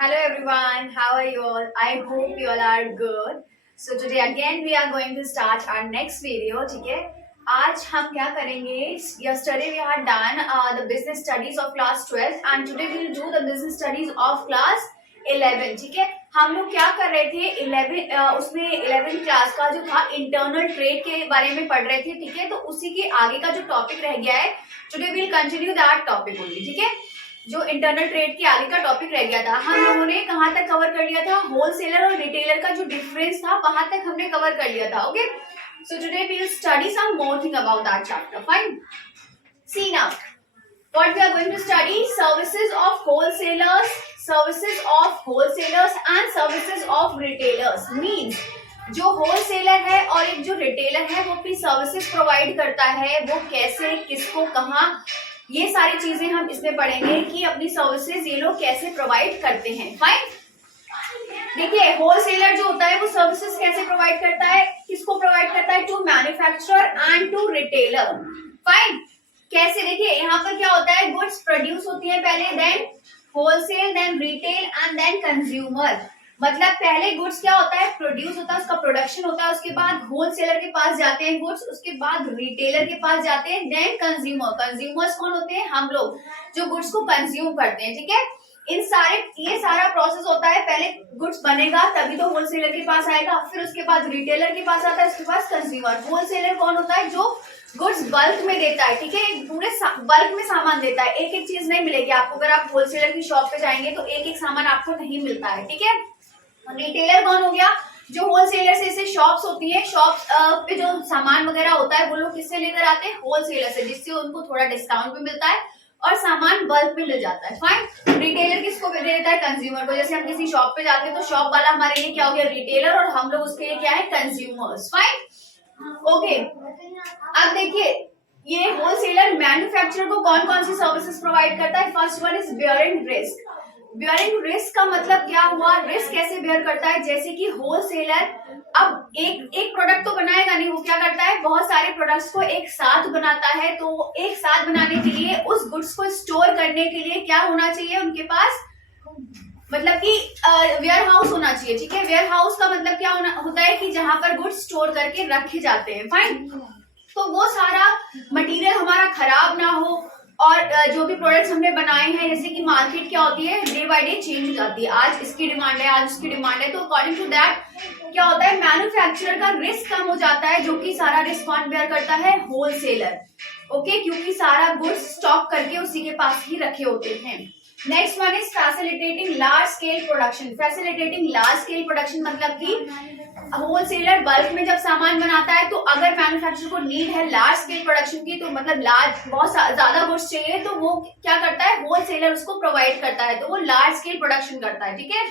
Hello everyone, how are you all? I hope you all are good. So today again we are going to start our next video, ठीक है? आज हम क्या करेंगे? Yesterday we had done the business studies of class 12 and today we will do the business studies of class 11, ठीक है? हम लोग क्या कर रहे थे 11 उसमें 11th क्लास का जो था इंटरनल ट्रेड के बारे में पढ़ रहे थे, ठीक है? तो उसी के आगे का जो टॉपिक रह गया है, today we will continue that topic only, ठीक है? जो इंटरनल ट्रेड के आगे का टॉपिक रह गया था, हम लोगों ने कहाँ तक कवर कर लिया था? होलसेलर और रिटेलर का जो डिफरेंस था वहां तक हमने कवर कर लिया था. Okay, so today we will study some more thing about that chapter. Fine, see now what we are going to study: services of wholesalers, services of wholesalers and services of retailers. means जो wholesaler है और एक जो retailer है वो अपनी services provide करता है, वो कैसे, किसको, कहाँ, ये सारी चीजें हम इसमें पढ़ेंगे कि अपनी सर्विसेज ये लोग कैसे प्रोवाइड करते हैं. फाइन, देखिए होलसेलर जो होता है वो सर्विसेज कैसे प्रोवाइड करता है, किसको प्रोवाइड करता है? To manufacturer and to retailer. Fine, कैसे? देखिए यहाँ पर क्या होता है, गुड्स प्रोड्यूस होती है पहले, then wholesale, then retail and then consumer. मतलब पहले गुड्स क्या होता है, प्रोड्यूस होता है, उसका प्रोडक्शन होता है, उसके बाद होलसेलर के पास जाते हैं गुड्स, उसके बाद रिटेलर के पास जाते हैं, देन कंज्यूमर. कंज्यूमर्स कौन होते हैं? हम लोग जो गुड्स को कंज्यूम करते हैं, ठीक है? ये सारा प्रोसेस होता है. पहले गुड्स बनेगा तभी तो होलसेलर के पास आएगा, फिर उसके बाद रिटेलर के पास आता है, उसके पास कंज्यूमर. होलसेलर कौन होता है? जो गुड्स बल्क में देता है, ठीक है? पूरे बल्क में सामान देता है, एक एक चीज नहीं मिलेगी आपको. अगर आप होलसेलर की शॉप पे जाएंगे तो एक एक सामान आपको नहीं मिलता है, ठीक है? रिटेलर कौन हो गया? जो होलसेलर से शॉप्स होती है, शॉप्स पे जो सामान वगैरह होता है वो लोग किससे लेकर आते हैं? होलसेलर से, जिससे उनको थोड़ा डिस्काउंट भी मिलता है और सामान बल्क में मिल जाता है. फाइन, रिटेलर किसको दे देता है? कंज्यूमर को. जैसे हम किसी शॉप पे जाते हैं तो शॉप वाला हमारे लिए क्या हो गया? रिटेलर, और हम लोग उसके लिए क्या है? कंज्यूमर्स. Fine, okay. अब देखिए ये होलसेलर मैन्युफैक्चरर को कौन कौन सी सर्विसेज प्रोवाइड करता है? First one is bearing risk. Bearing risk का मतलब क्या हुआ? रिस्क कैसे बेयर करता है? जैसे कि होलसेलर अब एक प्रोडक्ट तो बनाएगा नहीं, वो क्या करता है? बहुत सारे प्रोडक्ट्स को एक साथ बनाता है. तो एक साथ बनाने के लिए उस गुड्स को स्टोर करने के लिए क्या होना चाहिए उनके पास? मतलब कि वेयर हाउस होना चाहिए, ठीक है? वेयर हाउस का मतलब क्या होता है कि जहां पर गुड्स स्टोर करके रखे जाते हैं. फाइन, तो वो सारा मटेरियल हमारा खराब ना हो, और जो भी प्रोडक्ट्स हमने बनाए हैं, जैसे कि मार्केट क्या होती है, डे बाय डे चेंज हो जाती है. आज इसकी डिमांड है, आज उसकी डिमांड है, तो अकॉर्डिंग टू दैट क्या होता है? मैन्युफैक्चरर का रिस्क कम हो जाता है, जो कि सारा रिस्क कौन बेयर करता है? होलसेलर. ओके, क्योंकि सारा गुड्स स्टॉक करके उसी के पास ही रखे होते हैं. Next one is facilitating large scale production. Facilitating large scale production मतलब कि होलसेलर बल्क में जब सामान बनाता है, तो अगर मैन्युफैक्चरर को नीड है लार्ज स्केल प्रोडक्शन की, तो मतलब बहुत ज्यादा गुड्स चाहिए, तो वो क्या करता है? होलसेलर उसको प्रोवाइड करता है, तो वो लार्ज स्केल प्रोडक्शन करता है, ठीक है?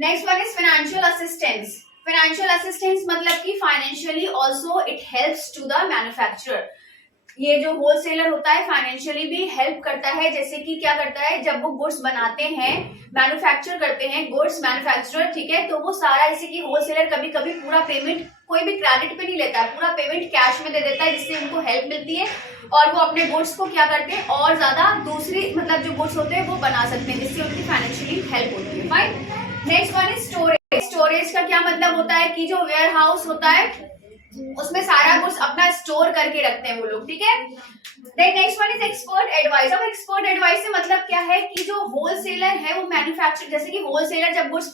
Next one is financial assistance. Financial assistance मतलब कि financially also it helps to the manufacturer. ये जो होलसेलर होता है फाइनेंशियली भी हेल्प करता है. जैसे कि क्या करता है? जब वो गुड्स बनाते हैं, मैन्युफैक्चर करते हैं गुड्स मैन्युफैक्चरर, ठीक है? तो वो सारा, जैसे कि होलसेलर कभी कभी पूरा पेमेंट कोई भी क्रेडिट पे नहीं लेता है, पूरा पेमेंट कैश में दे देता है, जिससे उनको हेल्प मिलती है, और वो अपने गुड्स को क्या करते हैं? और ज्यादा दूसरी मतलब जो गुड्स होते हैं वो बना सकते हैं, जिससे उनकी फाइनेंशियली हेल्प होती है. Fine, next one is storage. Storage का क्या मतलब होता है कि जो वेयर हाउस होता है उसमें सारा गुड्स अपना स्टोर करके रखते हैं वो लोग, ठीक है? Then next one is expert advice. अब एक्सपर्ट एडवाइस से मतलब क्या है कि जो होलसेलर है वो मैन्युफैक्चर, जैसे कि होलसेलर जब गुड्स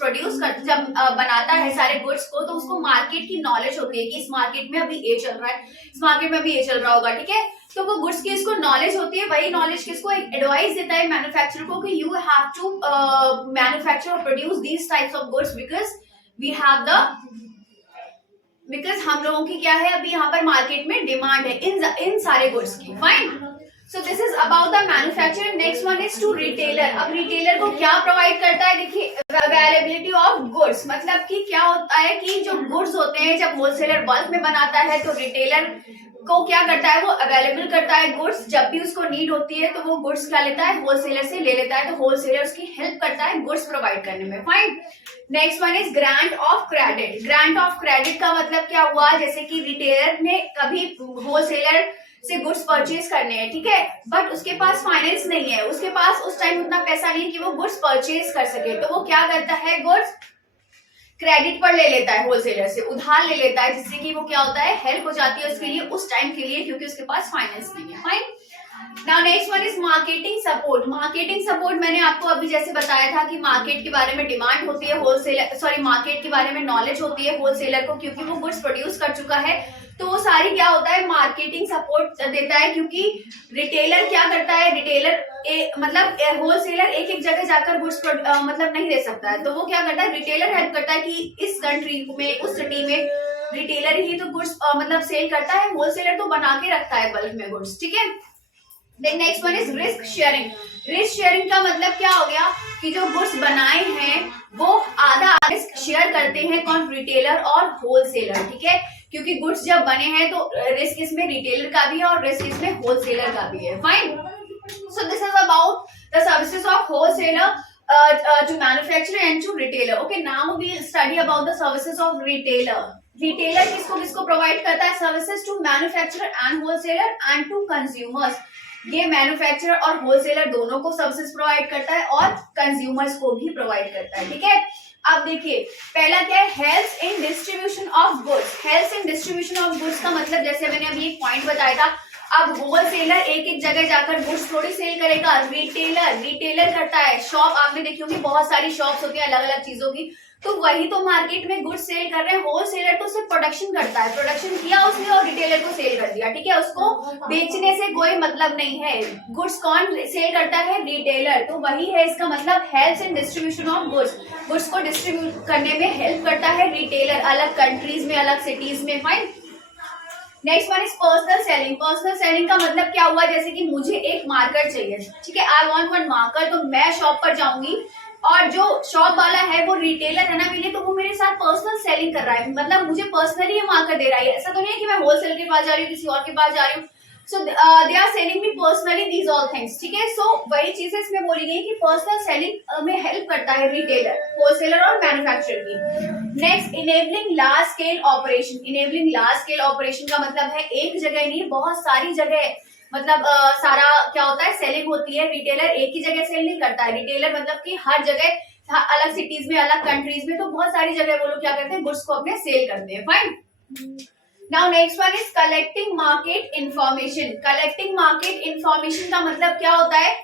जब बनाता है सारे गुड्स को, तो उसको मार्केट की नॉलेज होती है कि इस मार्केट में अभी ये चल रहा है, इस मार्केट में अभी ये चल रहा होगा, ठीक है? तो वो गुड्स की इसको नॉलेज होती है. वही नॉलेज किसको? एडवाइस देता है मैन्युफैक्चरर को कि यू हैव टू मैन्युफैक्चर और produce these types of goods because हम लोगों की क्या है, अभी यहाँ पर मार्केट में डिमांड है इन सारे गुड्स की. Fine, so this is about the manufacturer. Next one is to retailer. अब रिटेलर को क्या प्रोवाइड करता है? देखिए अवेलेबिलिटी ऑफ गुड्स, मतलब कि क्या होता है कि जो गुड्स होते हैं, जब होलसेलर बल्क में बनाता है तो रिटेलर को क्या करता है? वो अवेलेबल करता है गुड्स. जब भी उसको नीड होती है तो वो गुड्स क्या लेता है? होलसेलर से ले लेता है, तो होलसेलर उसकी हेल्प करता है गुड्स प्रोवाइड करने में. Fine, next one is grant of credit. Grant of credit का मतलब क्या हुआ? जैसे कि रिटेलर ने कभी होलसेलर से गुड्स परचेज करने हैं, ठीक है, बट उसके पास फाइनेंस नहीं है, उसके पास उस टाइम उतना पैसा नहीं है कि वो गुड्स परचेज कर सके, तो वो क्या करता है, गुड्स क्रेडिट पर ले लेता है, होलसेलर से उधार ले लेता है, जिससे कि वो क्या होता है, हेल्प हो जाती है उसके लिए उस टाइम के लिए, क्योंकि उसके पास फाइनेंस नहीं है। Fine. Now next one is marketing support. Marketing support मैंने आपको अभी जैसे बताया था कि मार्केट के बारे में डिमांड होती है होलसेलर, सॉरी मार्केट के बारे में नॉलेज होती है होलसेलर को, क्योंकि वो गुड्स प्रोड्यूस कर चुका है, तो वो सारी क्या होता है, मार्केटिंग सपोर्ट देता है, क्योंकि रिटेलर क्या करता है, रिटेलर मतलब होलसेलर एक एक जगह जाकर गुड्स मतलब नहीं दे सकता है, तो वो क्या करता है, रिटेलर हेल्प करता है कि इस कंट्री में, उस सिटी में रिटेलर ही तो गुड्स मतलब सेल करता है, होलसेलर तो बना के रखता है बल्क में गुड्स, ठीक है। Then next one is risk sharing. Risk sharing का मतलब क्या हो गया कि जो गुड्स बनाए हैं वो आधा रिस्क शेयर करते हैं, कौन, रिटेलर और होलसेलर, ठीक है, क्योंकि गुड्स जब बने हैं तो रिस्क इसमें रिटेलर का भी है और रिस्क इसमें होलसेलर का भी है। Fine. So this is about the services of wholesaler to manufacturer and to retailer. Okay, now we will study about the services of retailer. Retailer किसको किसको प्रोवाइड करता है services, to manufacturer and wholesaler and to consumers. ये manufacturer और wholesaler दोनों को services provide करता है और कंज्यूमर्स को भी प्रोवाइड करता है, ठीक है। अब देखिए पहला क्या है, help in distribution of goods. Help in distribution of goods का मतलब जैसे मैंने अभी एक पॉइंट बताया था, अब होलसेलर एक एक जगह जाकर गुड्स थोड़ी सेल करेगा, रिटेलर करता है। शॉप आपने देखी होगी, बहुत सारी शॉप्स होती है अलग अलग चीजों की, तो वही तो मार्केट में गुड्स सेल कर रहे हैं। होलसेलर तो सिर्फ प्रोडक्शन करता है, प्रोडक्शन किया उसने और रिटेलर को सेल कर दिया, ठीक है, उसको बेचने से कोई मतलब नहीं है। गुड्स कौन सेल करता है, रिटेलर, तो वही है इसका मतलब help in distribution of goods. Goods को डिस्ट्रीब्यूट करने में हेल्प करता है रिटेलर, अलग कंट्रीज में, अलग सिटीज में। Fine. Next one is personal selling. Personal selling का मतलब क्या हुआ, जैसे कि मुझे एक मार्कर चाहिए, ठीक है, आई वांट वन मार्कर, तो मैं शॉप पर जाऊंगी और जो शॉप वाला है वो रिटेलर है ना मेरे, तो वो मेरे साथ पर्सनल सेलिंग कर रहा है, मतलब मुझे पर्सनली ये मार्कर दे रहा है। ऐसा तो नहीं है कि मैं होलसेलर के पास जा रही हूँ, किसी और के पास जा रही हूँ। So they are selling me personally these all things, ठीक है। सो वही चीजें इसमें बोली गई कि पर्सनल सेलिंग में हेल्प करता है रिटेलर, होलसेलर और मैन्युफैक्चरर की। Next, enabling large scale operation. Enabling large scale operation का मतलब है एक जगह नहीं, बहुत सारी जगह, मतलब सारा क्या होता है, सेलिंग होती है। रिटेलर एक ही जगह सेल नहीं करता है, रिटेलर मतलब कि हर जगह, अलग सिटीज में, अलग कंट्रीज में, तो बहुत सारी जगह वो लोग क्या करते हैं, गुड्स को अपने सेल करते हैं। Fine. Now next one is collecting market information. Collecting market information का मतलब क्या होता है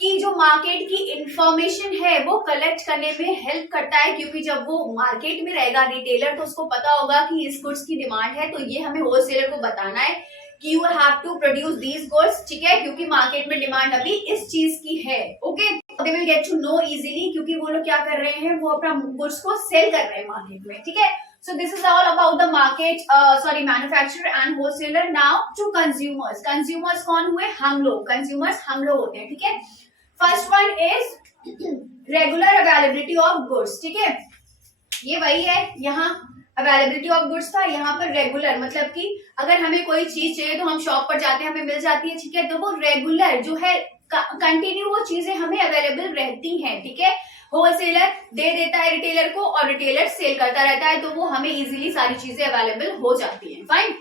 कि जो मार्केट की इंफॉर्मेशन है वो कलेक्ट करने में हेल्प करता है, क्योंकि जब वो मार्केट में रहेगा रिटेलर, तो उसको पता होगा कि इस गुड्स की डिमांड है, तो ये हमें होलसेलर को बताना है कि you have to produce these goods, ठीक है, क्योंकि मार्केट में डिमांड अभी इस चीज की है। Okay, they will get to know easily, क्योंकि वो लोग क्या कर रहे हैं, वो अपना गुड्स को सेल कर रहे हैं मार्केट में, ठीक है। So this is all about the market, manufacturer and wholesaler. Now to consumers. Consumers कौन हुए, हम लोग। consumers हम लोग होते हैं, ठीक है। First one is regular availability of goods, ठीक है, ये वही है, यहाँ अवेलेबिलिटी ऑफ गुड्स था, यहाँ पर रेगुलर मतलब कि अगर हमें कोई चीज चाहिए तो हम शॉप पर जाते हैं, हमें मिल जाती है, ठीक है, तो वो रेगुलर जो है, कंटिन्यू वो चीजें हमें अवेलेबल रहती हैं, ठीक है। होलसेलर दे देता है रिटेलर को और रिटेलर सेल करता रहता है, तो वो हमें इजीली सारी चीजें अवेलेबल हो जाती हैं। Fine.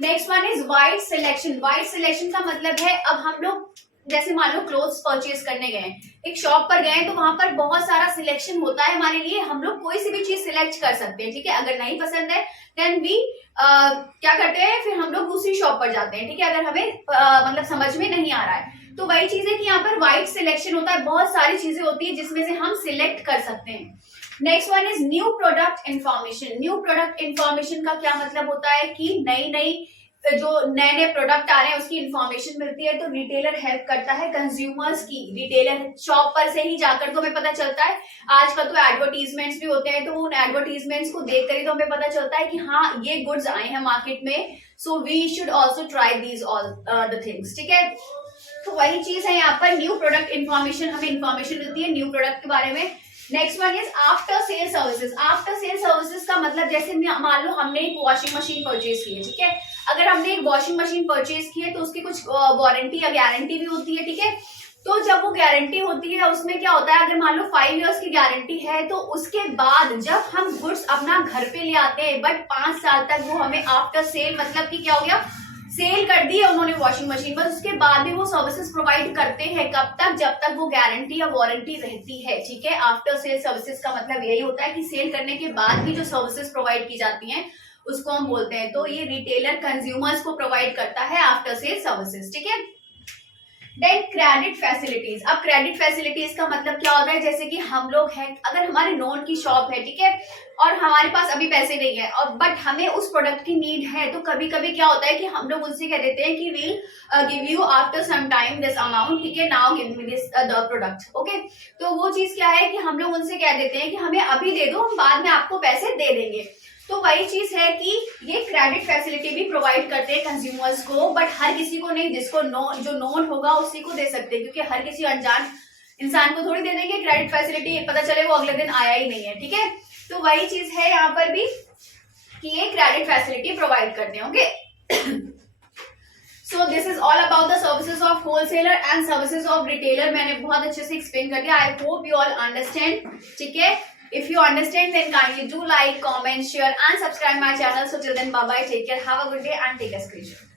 Next one is wide selection. Wide selection का मतलब है, अब हम लोग जैसे मान लो क्लोथ्स परचेज करने गए, एक शॉप पर गए, तो वहां पर बहुत सारा सिलेक्शन होता है हमारे लिए, हम लोग कोई सी भी चीज सिलेक्ट कर सकते हैं, ठीक है। अगर नहीं पसंद है देन वी क्या करते हैं, फिर हम लोग दूसरी शॉप पर जाते हैं, ठीक है, अगर हमें मतलब समझ में नहीं आ रहा है। तो वही चीज है कि यहाँ पर वाइड सिलेक्शन होता है, बहुत सारी चीजें होती है जिसमें से हम सिलेक्ट कर सकते हैं। Next one is new product information. New product information का क्या मतलब होता है कि नई जो नए नए प्रोडक्ट आ रहे हैं उसकी इंफॉर्मेशन मिलती है, तो रिटेलर हेल्प करता है कंज्यूमर्स की। रिटेलर शॉप पर से ही जाकर तो हमें पता चलता है, आजकल तो एडवर्टीजमेंट्स भी होते हैं, तो उन एडवर्टीजमेंट्स को देखकर ही तो हमें पता चलता है कि हाँ ये गुड्स आए हैं मार्केट में, so we should also try these all the things, ठीक है। तो वही चीज है यहाँ पर, न्यू प्रोडक्ट इंफॉर्मेशन, हमें इंफॉर्मेशन मिलती है न्यू प्रोडक्ट के बारे में। Next one is after sale services. After sale services का मतलब जैसे मान लो हमने एक वॉशिंग मशीन परचेज की है, ठीक है, अगर हमने एक वॉशिंग मशीन परचेज की है तो उसकी कुछ वारंटी या गारंटी भी होती है, ठीक है। तो जब वो गारंटी होती है उसमें क्या होता है, अगर मान लो 5 इयर्स की गारंटी है, तो उसके बाद जब हम गुड्स अपना घर पे ले आते हैं, बट 5 साल तक वो हमें आफ्टर सेल मतलब कि क्या हो गया, सेल कर दी है उन्होंने वॉशिंग मशीन, बस उसके बाद भी वो सर्विसेज प्रोवाइड करते हैं। कब तक? जब तक वो गारंटी या वारंटी रहती है, ठीक है। आफ्टर सेल सर्विसेज का मतलब यही होता है कि सेल करने के बाद भी जो सर्विसेज प्रोवाइड की जाती हैं उसको हम बोलते हैं। तो ये रिटेलर कंज्यूमर्स को प्रोवाइड करता है आफ्टर सेल सर्विसेज, ठीक है। Then credit facilities. अब क्रेडिट फैसिलिटीज का मतलब क्या होता है, जैसे कि हम लोग हैं, अगर हमारे नोन की शॉप है, ठीक है, और हमारे पास अभी पैसे नहीं है और बट हमें उस प्रोडक्ट की नीड है, तो कभी कभी क्या होता है कि हम लोग उनसे कह देते हैं कि we'll give you after some time this amount, ठीक है, now give me this the product, okay. तो वो चीज क्या है कि हम लोग उनसे कह देते हैं कि हमें अभी दे दो, हम बाद में आपको पैसे दे देंगे। तो वही चीज है कि ये क्रेडिट फैसिलिटी भी प्रोवाइड करते हैं कंज्यूमर्स को, बट हर किसी को नहीं, जिसको जो नोन होगा उसी को दे सकते हैं, क्योंकि हर किसी अनजान इंसान को थोड़ी दे देंगे क्रेडिट फैसिलिटी, पता चले वो अगले दिन आया ही नहीं है, ठीक है। तो वही चीज है यहाँ पर भी कि ये क्रेडिट फैसिलिटी प्रोवाइड करते हैं, okay. So this is all about the services of wholesaler and services of retailer. मैंने बहुत अच्छे से एक्सप्लेन कर दिया। I hope you all understand, ठीक है। If you understand, then kindly do like, comment, share and subscribe my channel. So till then, bye bye, take care, have a good day and take a screenshot.